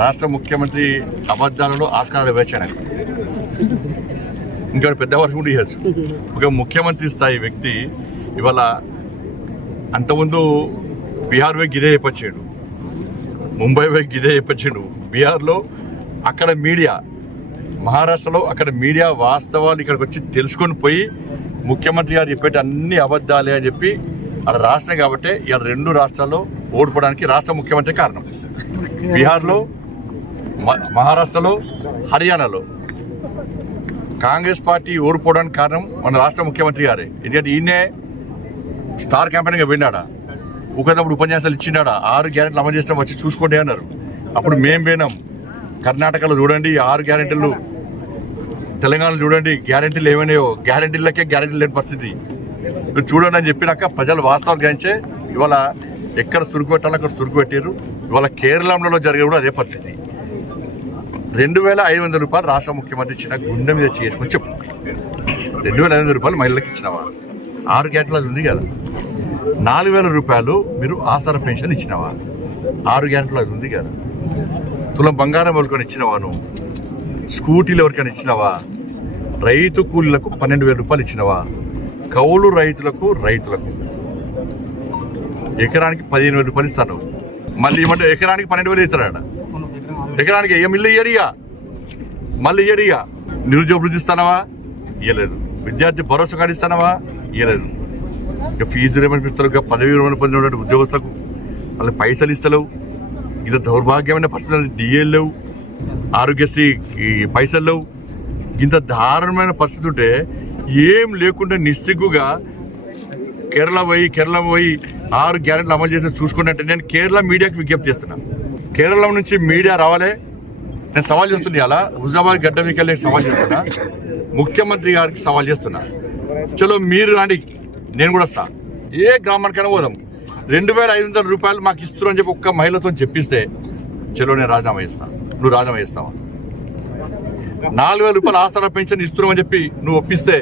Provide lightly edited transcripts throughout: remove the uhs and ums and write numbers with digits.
రాష్ట్ర ముఖ్యమంత్రి అబద్ధాలలో ఆస్కారాలు వేచాడు. ఇంకా పెద్ద వర్షం కూడా ఇవ్వచ్చు. ఒక ముఖ్యమంత్రి స్థాయి వ్యక్తి ఇవాళ అంతకుముందు బీహార్ పోయి గిదే చెప్పచ్చాడు, ముంబై పోయి గిదే చెప్పచ్చాడు. బీహార్లో అక్కడ మీడియా, మహారాష్ట్రలో అక్కడ మీడియా వాస్తవాలు ఇక్కడికి వచ్చి తెలుసుకొని పోయి ముఖ్యమంత్రి గారు చెప్పేటి అన్ని అబద్ధాలే అని చెప్పి అక్కడ రాష్ట్రం కాబట్టి ఇవాళ 2 రాష్ట్రాల్లో ఓడిపోవడానికి రాష్ట్ర ముఖ్యమంత్రి కారణం. బీహార్లో, మహారాష్ట్రలో, హర్యానాలో కాంగ్రెస్ పార్టీ ఓడిపోవడానికి కారణం మన రాష్ట్ర ముఖ్యమంత్రి గారే. ఎందుకంటే ఈయనే స్టార్ క్యాంపెయిన్గా వెళ్ళాడా, ఊకదప్పుడు ఉపన్యాసాలు ఇచ్చినాడా, 6 గ్యారెంటీలు అమలు చేసినా వచ్చి చూసుకోండి అన్నారు. అప్పుడు మేము పోయినాం. కర్ణాటకలో చూడండి 6 గ్యారెంటీలు, తెలంగాణలో చూడండి గ్యారెంటీలు ఏమైనాయో, గ్యారెంటీలకే గ్యారెంటీలు లేని పరిస్థితి. మీరు చూడండి అని చెప్పినాక ప్రజలు వాస్తవాలు గ్రహించే ఇవాళ ఎక్కడ చురుకు పెట్టాలో అక్కడ చురుకు పెట్టారు. ఇవాళ కేరళంలో జరిగే కూడా అదే పరిస్థితి. 2500 రూపాయలు రాష్ట్ర ముఖ్యమంత్రి ఇచ్చిన గుండె మీద చేసుకొని చెప్పు. 2500 రూపాయలు మహిళలకు ఇచ్చినావా? 6 గ్యారెంటీలు అది ఉంది కదా. 4000 రూపాయలు మీరు ఆసరా పెన్షన్ ఇచ్చినావా? 6 గ్యారెంటీలు అది ఉంది కదా. తులం బంగారం ఎవరికైనా ఇచ్చినావా? నువ్వు స్కూటీలు ఎవరికైనా ఇచ్చినావా? రైతు కూలీలకు 12,000 రూపాయలు ఇచ్చినావా? కౌలు రైతులకు ఎకరానికి 15,000 రూపాయలు ఇస్తాను. మళ్ళీ ఏమంటే ఎకరానికి 12,000 ఇస్తారట. ఎకరానికి మిల్లు ఇయ్యడిగా, మళ్ళీ ఇయ్యడిగా. నిరుద్యోగ వృద్ధి ఇస్తానవా? ఇవ్వలేదు. విద్యార్థి భరోసా కార్డు ఇస్తానవా? ఇవ్వలేదు. ఇక ఫీజు ఏమనిపిస్తారు, ఇక పదవి విరమణ పొందినటువంటి ఉద్యోగస్తులకు వాళ్ళకి పైసలు ఇస్తలేవు. ఇది దౌర్భాగ్యమైన పరిస్థితులు. డిఏలు లేవు, ఆరోగ్యశ్రీ పైసలు లేవు. ఇంత దారుణమైన పరిస్థితి ఉంటే ఏం లేకుండా నిస్సిగ్గుగా కేరళ పోయి 6 గ్యారెంటీలు అమలు చేసి చూసుకున్నట్టు నేను కేరళ మీడియాకి విజ్ఞప్తి చేస్తున్నా. కేరళ నుంచి మీడియా రావాలే. నేను సవాల్ చేస్తున్నా. అలా హుజాబాద్ గడ్డ మీకెళ్ళి సవాల్ చేస్తున్నా. ముఖ్యమంత్రి గారికి సవాల్ చేస్తున్నా. చలో మీరు రాండి, నేను కూడా వస్తా. ఏ గ్రామానికైనా పోదాం. 2500 రూపాయలు మాకు ఇస్తున్నా అని చెప్పి ఒక్క మహిళతో చెప్పిస్తే చలో నేను రాజీనామా చేస్తాను. నువ్వు రాజీనామా చేస్తావా? 4000 రూపాయలు ఆసరా పెన్షన్ ఇస్తున్నామని చెప్పి నువ్వు ఒప్పిస్తే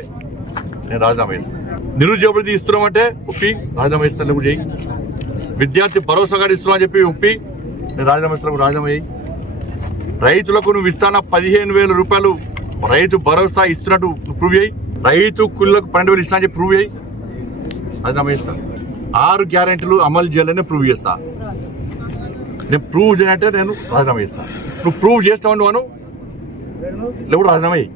నేను రాజీనామా చేస్తాను. నిరుద్యోగ వృద్ధి ఇస్తున్నామంటే ఒప్పి రాజీనామా చేస్తాను. నువ్వు చేయి. విద్యార్థి భరోసా కార్డు ఇస్తున్నామని చెప్పి ఒప్పి నేను రాజీనామా ఇస్తాను. రాజీనామా చేయి. రైతులకు నువ్వు ఇస్తానా 15,000 రూపాయలు రైతు భరోసా ఇస్తున్నట్టు ప్రూవ్ చేయి. రైతు కూలీలకు 12,000 ఇస్తున్నా చెప్పి ప్రూవ్ చేయి. రాజీనామా చేస్తాను. 6 గ్యారెంటీలు అమలు చేయాలని ప్రూవ్ చేస్తా. నేను ప్రూవ్ చేయనంటే నేను రాజీనామా చేస్తాను. నువ్వు ప్రూవ్ చేస్తావు నువ్వు లేకపోతే రాజీనామా చేయి.